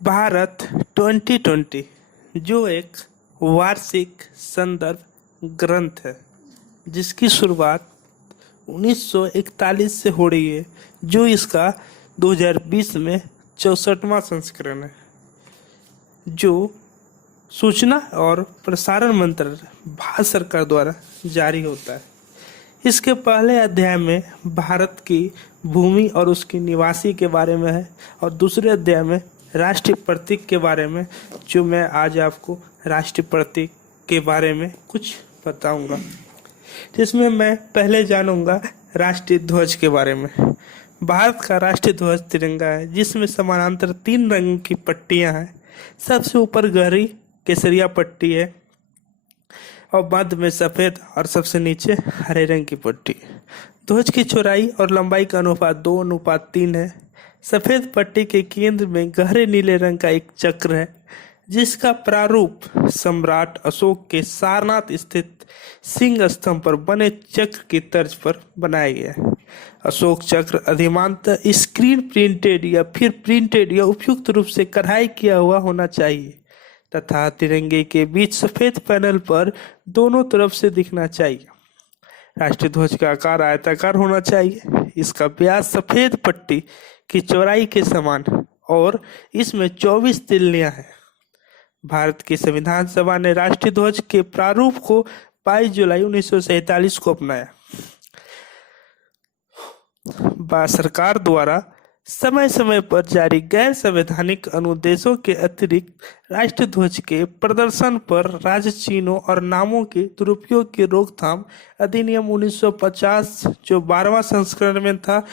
भारत 2020 जो एक वार्षिक संदर्भ ग्रंथ है जिसकी शुरुआत 1941 से हो रही है, जो इसका 2020 में 64वां संस्करण है, जो सूचना और प्रसारण मंत्रालय भारत सरकार द्वारा जारी होता है। इसके पहले अध्याय में भारत की भूमि और उसके निवासी के बारे में है और दूसरे अध्याय में राष्ट्रीय प्रतीक के बारे में, जो मैं आज आपको राष्ट्रीय प्रतीक के बारे में कुछ बताऊंगा। जिसमें मैं पहले जानूंगा राष्ट्रीय ध्वज के बारे में। भारत का राष्ट्रीय ध्वज तिरंगा है, जिसमें समानांतर 3 रंग की पट्टियां हैं। सबसे ऊपर गहरी केसरिया पट्टी है और मध्य में सफेद और सबसे नीचे हरे रंग की पट्टी। ध्वज की चौड़ाई और लंबाई का अनुपात 2:3 है। सफेद पट्टी के केंद्र में गहरे नीले रंग का एक चक्र है, जिसका प्रारूप सम्राट अशोक के सारनाथ स्थित सिंह स्तंभ पर बने चक्र की तर्ज पर बनाया गया है। अशोक चक्र अधिमानतः स्क्रीन प्रिंटेड या फिर प्रिंटेड या उपयुक्त रूप से कढ़ाई किया हुआ होना चाहिए तथा तिरंगे के बीच सफेद पैनल पर दोनों तरफ से दिखना चाहिए। राष्ट्रीय ध्वज का आकार आयताकार होना चाहिए। इसका व्यास सफेद पट्टी की चौड़ाई के समान और इसमें 24 तिल्लियां हैं। भारत की संविधान सभा ने राष्ट्रीय ध्वज के प्रारूप को 22 जुलाई 1947 को अपनाया। सरकार द्वारा समय समय पर जारी गैर संवैधानिक अनुदेशों के अतिरिक्त राष्ट्रीय ध्वज के प्रदर्शन पर राज्य चिन्हों और नामों के दुरुपयोग की रोकथाम अधिनियम 1950 जो 12वां संस्करण में था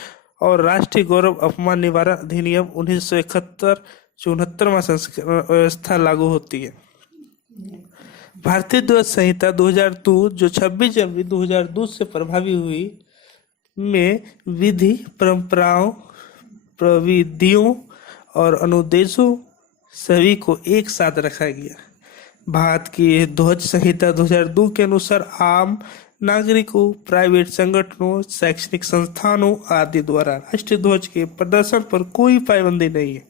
और राष्ट्रीय गौरव अपमान निवारण अधिनियम 1971 जो 69वां संस्करण व्यवस्था लागू होती है। भारतीय ध्वज संहिता 2002 जो 26 जनवरी 2002 से प्रभावी हुई में विधि परंपराओं प्रविधियों और अनुदेशों सभी को एक साथ रखा गया। भारत की ध्वज संहिता 2002 के अनुसार आम नागरिकों, प्राइवेट संगठनों, शैक्षणिक संस्थानों आदि द्वारा राष्ट्रीय ध्वज के प्रदर्शन पर कोई पाबंदी नहीं है,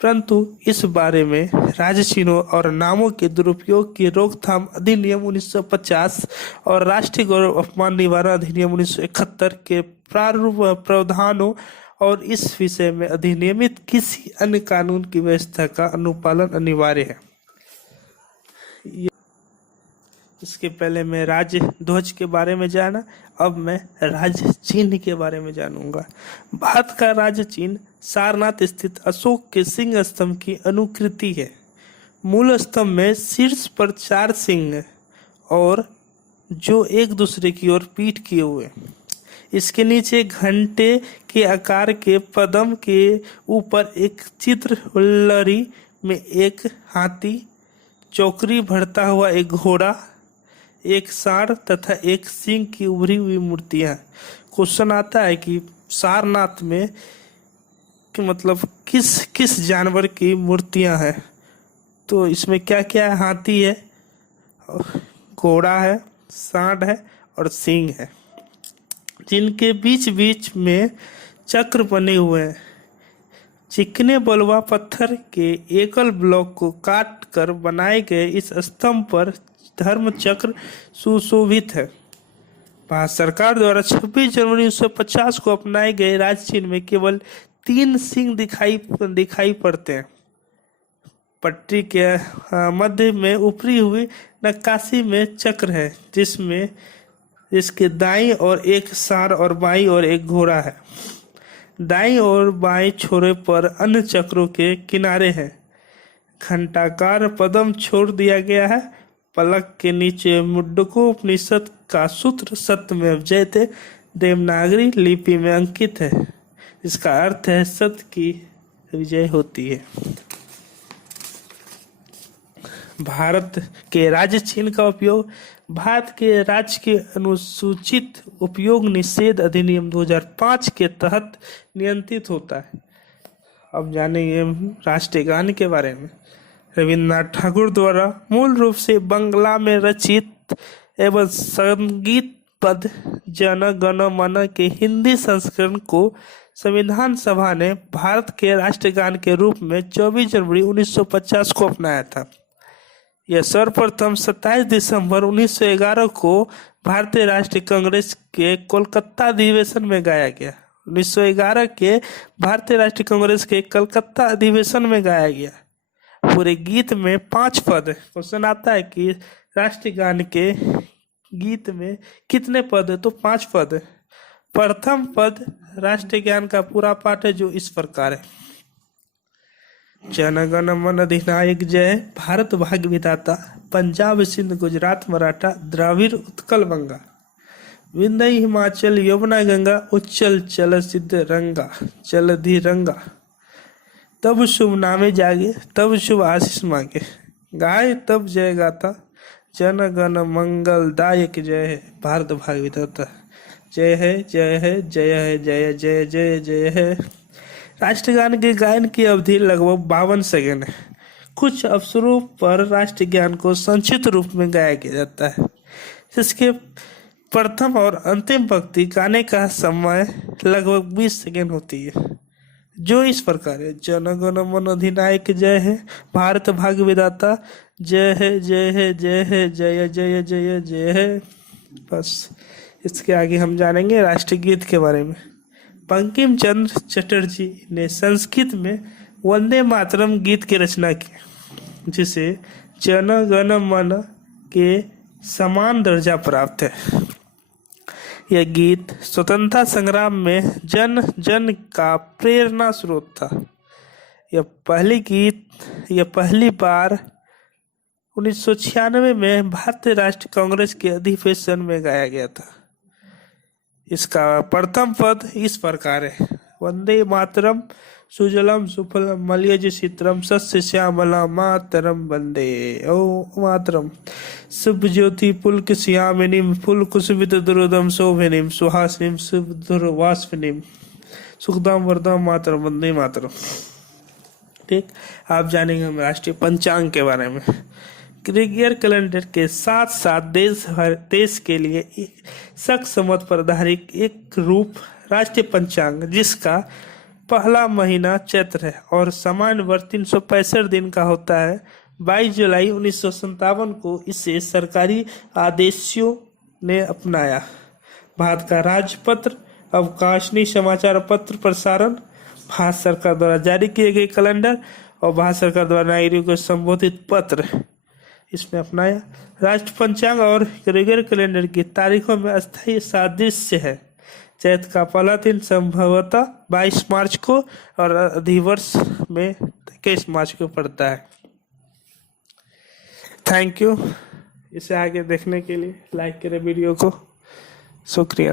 परंतु इस बारे में राज्य चिन्हों और नामों के दुरुपयोग की रोकथाम अधिनियम 1950 और राष्ट्रीय गौरव अपमान निवारण अधिनियम 1971 के प्रावधानों और इस विषय में अधिनियमित किसी अन्य कानून की व्यवस्था का अनुपालन अनिवार्य है। इसके पहले मैं राज्य ध्वज के बारे में जाना, अब मैं राज्य चिन्ह के बारे में जानूंगा। भारत का राज्य चिन्ह सारनाथ स्थित अशोक के सिंह स्तंभ की अनुकृति है। मूल स्तंभ में शीर्ष पर 4 सिंह और जो एक दूसरे की ओर पीठ किए हुए। इसके नीचे घंटे के आकार के पद्म के ऊपर एक चित्र हुल्लरी में एक हाथी, चौकरी भरता हुआ एक घोड़ा, एक सांड तथा एक सिंह की उभरी हुई मूर्तियां। क्वेश्चन आता है कि सारनाथ में कि मतलब किस किस जानवर की मूर्तियां हैं, तो इसमें क्या क्या है? हाथी है, घोड़ा है, सांड है और सिंह है, जिनके बीच बीच में चक्र बने हुए हैं। चिकने बलुआ पत्थर के एकल ब्लॉक को काट कर बनाए गए इस स्तंभ पर धर्म चक्र सुशोभित है। भारत सरकार द्वारा 26 जनवरी 1950 को अपनाए गए राज्य चिन्ह में केवल 3 सिंह दिखाई पड़ते हैं। पट्टी के मध्य में ऊपरी हुई नक्काशी में चक्र है, जिसमें इसके दाईं ओर एक सांड और बाईं ओर एक घोड़ा है। दाईं और बाएं छोरे पर अन्य चक्रों के किनारे हैं। घंटाकार पद्म छोड़ दिया गया है। पलक के नीचे मुंडकोपनिषद का सूत्र सत्यमेव जयते देवनागरी लिपि में अंकित है। इसका अर्थ है सत्य की विजय होती है। भारत के राज्य चिन्ह का उपयोग भारत के राज्य के अनुसूचित उपयोग निषेध अधिनियम 2005 के तहत नियंत्रित होता है। अब जानेंगे राष्ट्रीय गान के बारे में। रविन्द्रनाथ ठाकुर द्वारा मूल रूप से बंगला में रचित एवं संगीतबद्ध जन गण मन के हिंदी संस्करण को संविधान सभा ने भारत के राष्ट्रगान के रूप में 24 जनवरी 1950 को अपनाया था। यह सर्वप्रथम 27 दिसंबर 1911 को भारतीय राष्ट्रीय कांग्रेस के कोलकाता अधिवेशन में गाया गया। 1911 के भारतीय राष्ट्रीय कांग्रेस के कलकत्ता अधिवेशन में गाया गया। पूरे गीत में 5 पद। क्वेश्चन आता है कि राष्ट्रीय गान के गीत में कितने पद है, तो 5 पद है। प्रथम पद राष्ट्रीय गान का पूरा पाठ है जो इस प्रकार है। जन गण मन अधिनायक जय, भारत भाग्य विधाता, पंजाब सिंध गुजरात मराठा, द्राविड़ उत्कल बंगा, विंध्य हिमाचल यमुना गंगा, उच्चल चल सिद्ध रंगा, जलधि रंगा। तब शुभ नामे जागे, तब शुभ आशीष मांगे, गाय तब जय गाता, जन गण मंगल दायक जय है, भारत भाग्य विधाता। जय है जय है जय है जय जय जय जय है। राष्ट्रगान के गायन की अवधि लगभग 52 सेकंड है। कुछ अवसरों पर राष्ट्रीय गान को संक्षिप्त रूप में गाया गया जाता है। इसके प्रथम और अंतिम पंक्ति गाने का समय लगभग 20 सेकंड होती है, जो इस प्रकार है। जन गण मन अधिनायक जय है, भारत भाग्य विधाता, जय है जय है जय है जय जय जय जय है। बस इसके आगे हम जानेंगे राष्ट्रीय गीत के बारे में। बंकिम चंद्र चटर्जी ने संस्कृत में वंदे मातरम गीत की रचना की, जिसे जन गण मन के समान दर्जा प्राप्त है। यह गीत स्वतंत्रता संग्राम में जन जन का प्रेरणा स्रोत था। यह पहली बार 1996 में भारतीय राष्ट्रीय कांग्रेस के अधिवेशन में गाया गया था। इसका प्रथम पद इस प्रकार है। वंदे मातरम सुजलम सुफलम मलयज शीतलम सस्य श्यामला मातरम वंदे ओ मातरम। शुभ ज्योति पुलक श्यामिनीम फुल कुसुमित दुर्दम शोभिनीम सुहासिनीम सुधुर्वास्विनीम सुखदाम वरदाम मातरम वंदे मातरम। ठीक, आप जानेंगे हम राष्ट्रीय पंचांग के बारे में। ग्रेगोरियन कैलेंडर के साथ साथ देश के लिए शक पर आधारित एक रूप राष्ट्रीय पंचांग, जिसका पहला महीना चैत्र है और सामान्य वर्ष 365 दिन का होता है। 22 जुलाई 1957 को इसे सरकारी आदेशों ने अपनाया। भारत का राजपत्र, अवकाशनी समाचार पत्र प्रसारण, भारत सरकार द्वारा जारी किए गए कैलेंडर और भारत सरकार द्वारा नागरिकों को संबोधित पत्र इसमें अपनाया। राष्ट्र पंचांग और ग्रेगोरियन कैलेंडर की तारीखों में अस्थायी सादृश्य है। चैत्र का पहला दिन संभवतः 22 मार्च को और अधिवर्ष में 21 मार्च को पड़ता है। Thank you. इसे आगे देखने के लिए लाइक करें वीडियो को। शुक्रिया।